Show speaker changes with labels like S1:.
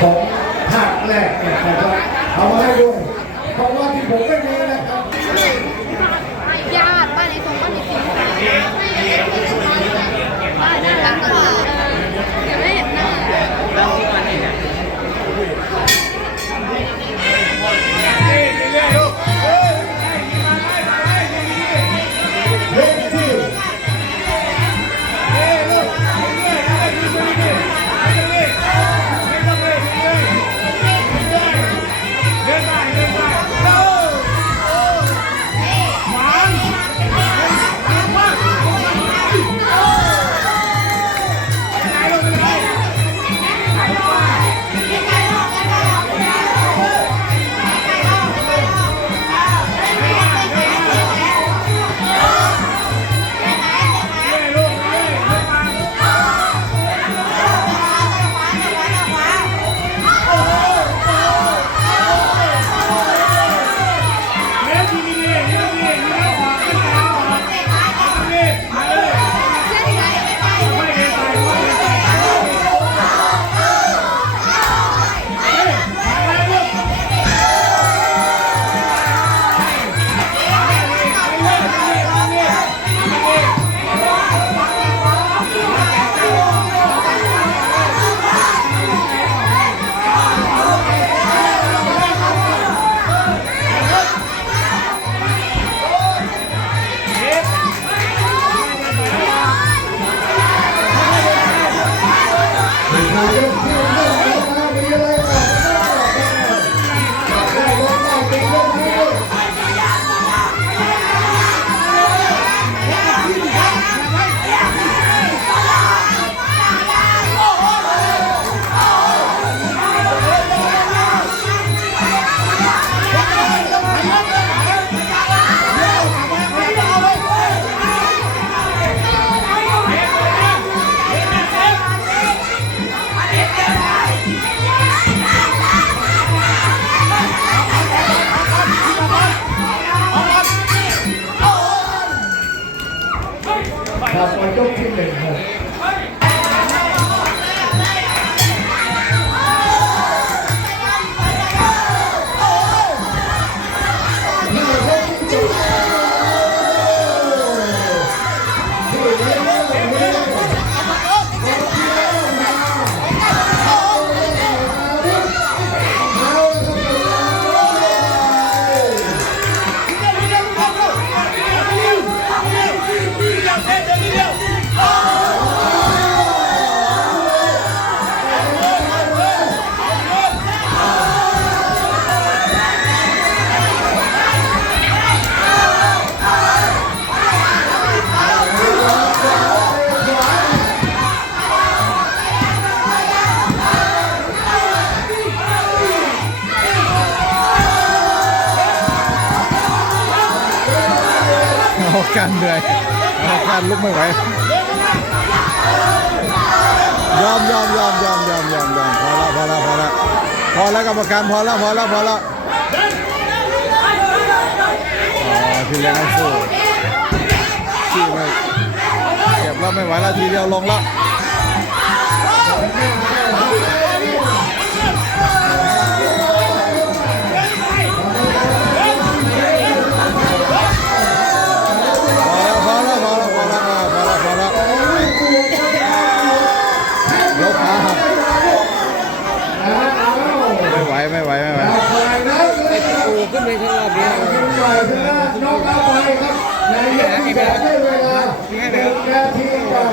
S1: ของภาคแรกนะครับเอามาให้ด้วยเพราะว่าที่ผมไม่มีนะครับ
S2: ญาติบ้านในตรงบ้านในตรงบ้านน่ารักกว่าเดี๋ยวไม่เห็นหน้า
S1: เลขที่ครับไปยกที่หนึ่ Thank you. ครับเอาการเหนื่อยอาการลุกไม่ไหวยอมยอมยอมยอมยอมยอมยอมพอละพอละพอละพอแล้วกรรมการพอละพอละพอละอ๋อทีเดียวไม่สู้สู้ไม่เก็บแล้วไม่ไหวแล้วทีเดียวลงแล้ว
S3: ขึ้นไปข้างนอกเดียว
S1: น้องเอาไปครับนายกจะให้เวลาหนึ่งนาที